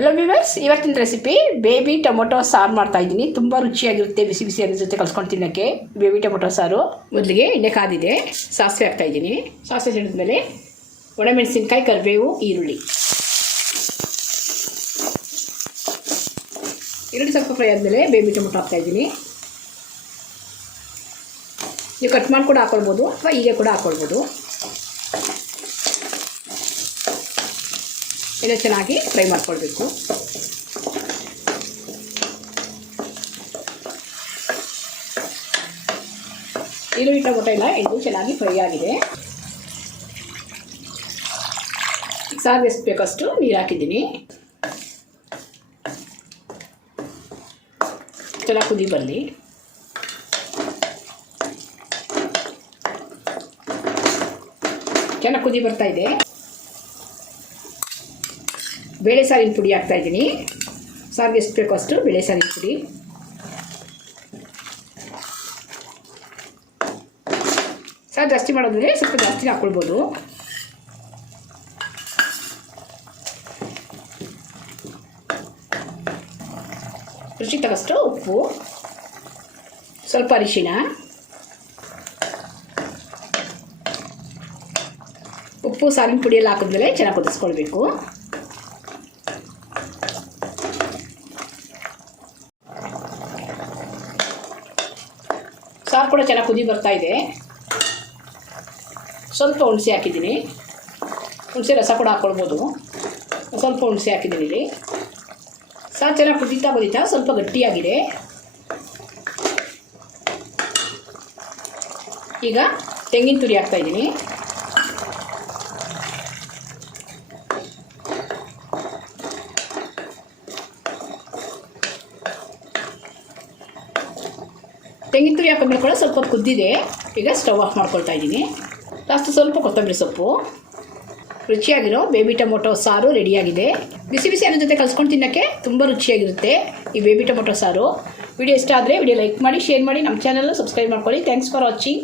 Hello viewers, ಇವತ್ತಿನ recipe baby tomato ಸಾರು ಮಾಡ್ತಾ ಇದ್ದೀನಿ. ತುಂಬ ರುಚಿಯಾಗಿರುತ್ತೆ. ಬಿಸಿ ಬಿಸಿ ಅದ್ರ ಜೊತೆ ಕಲ್ಸ್ಕೊಂಡು ತಿನ್ನೋಕ್ಕೆ ಬೇಬಿ ಟೊಮೊಟೊ ಸಾರು. ಮೊದಲಿಗೆ ಎಣ್ಣೆ ಕಾದಿದೆ, ಸಾಸಿವೆ ಹಾಕ್ತಾ ಇದ್ದೀನಿ. ಸಾಸಿವೆ ಸಿಡಿದ್ಮೇಲೆ ಒಣಮೆಣಸಿನ್ಕಾಯಿ, ಕರಿಬೇವು, ಈರುಳ್ಳಿ ಸ್ವಲ್ಪ ಫ್ರೈ ಆದಮೇಲೆ ಬೇಬಿ ಟೊಮೊಟೊ ಹಾಕ್ತಾ ಇದ್ದೀನಿ. ನೀವು ಕಟ್ ಮಾಡಿ ಕೂಡ ಹಾಕ್ಕೊಳ್ಬೋದು ಅಥವಾ ಹೀಗೆ ಕೂಡ ಹಾಕ್ಕೊಳ್ಬೋದು. ಎಲ್ಲ ಚೆನ್ನಾಗಿ ಫ್ರೈ ಮಾಡ್ಕೊಳ್ಬೇಕು. ಈರುಳ್ಳಿ ಟೊಮೊಟೊ ಎಲ್ಲ ಇದು ಚೆನ್ನಾಗಿ ಫ್ರೈ ಆಗಿದೆ. ಸಾರಿಗೆ ಎಷ್ಟು ಬೇಕಷ್ಟು ನೀರು ಹಾಕಿದ್ದೀನಿ. ಚೆನ್ನಾಗಿ ಕುದಿ ಬರಲಿ. ಚೆನ್ನಾಗಿ ಕುದಿ ಬರ್ತಾ ಇದೆ. ಬೇಳೆ ಸಾರಿನ ಪುಡಿ ಹಾಕ್ತಾ ಇದ್ದೀನಿ. ಸಾರಿಗೆ ಎಷ್ಟು ಬೇಕೋ ಅಷ್ಟು ಬೇಳೆ ಸಾರಿನ ಪುಡಿ. ಸಾರು ಜಾಸ್ತಿ ಮಾಡೋದ್ರೆ ಸ್ವಲ್ಪ ಜಾಸ್ತಿ ಹಾಕ್ಕೊಳ್ಬೋದು. ರುಚಿಗೆ ತಕ್ಕಷ್ಟು ಉಪ್ಪು, ಸ್ವಲ್ಪ ಅರಿಶಿಣ, ಉಪ್ಪು ಸಾರಿನ ಪುಡಿಯೆಲ್ಲ ಹಾಕಿದ್ಮೇಲೆ ಚೆನ್ನಾಗಿ ಕುದಿಸ್ಕೊಳ್ಬೇಕು. ಸಾರು ಕೂಡ ಚೆನ್ನಾಗಿ ಕುದಿ ಬರ್ತಾ ಇದೆ. ಸ್ವಲ್ಪ ಹುಣಸೆ ಹಾಕಿದ್ದೀನಿ. ಹುಣಸೆ ರಸ ಕೂಡ ಹಾಕ್ಕೊಳ್ಬೋದು. ಸ್ವಲ್ಪ ಹುಣಸೆ ಹಾಕಿದ್ದೀನಿ ಇಲ್ಲಿ. ಸಾರು ಚೆನ್ನಾಗಿ ಕುದೀತಾ ಸ್ವಲ್ಪ ಗಟ್ಟಿಯಾಗಿದೆ. ಈಗ ತೆಂಗಿನ ತುರಿ ಹಾಕ್ತಾಯಿದ್ದೀನಿ. ತೆಂಗಿನ ತುರಿ ಹಾಕಿದ್ಮೇಲೆ ಕೂಡ ಸ್ವಲ್ಪ ಕುದ್ದಿದೆ. ಈಗ ಸ್ಟವ್ ಆಫ್ ಮಾಡ್ಕೊಳ್ತಾ ಇದ್ದೀನಿ. ಲಾಸ್ಟ್ ಸ್ವಲ್ಪ ಕೊತ್ತಂಬರಿ ಸೊಪ್ಪು. ರುಚಿಯಾಗಿರೋ ಬೇಬಿ ಟೊಮೊಟೊ ಸಾರು ರೆಡಿಯಾಗಿದೆ. ಬಿಸಿ ಬಿಸಿ ಅದ್ರ ಜೊತೆ ಕಲ್ಸ್ಕೊಂಡು ತಿನ್ನೋಕ್ಕೆ ತುಂಬ ರುಚಿಯಾಗಿರುತ್ತೆ ಈ ಬೇಬಿ ಟೊಮೊಟೊ ಸಾರು. ವಿಡಿಯೋ ಇಷ್ಟ ಆದರೆ ವಿಡಿಯೋ ಲೈಕ್ ಮಾಡಿ, ಶೇರ್ ಮಾಡಿ, ನಮ್ಮ ಚಾನಲ್ನ ಸಬ್ಸ್ಕ್ರೈಬ್ ಮಾಡ್ಕೊಳ್ಳಿ. Thanks for watching.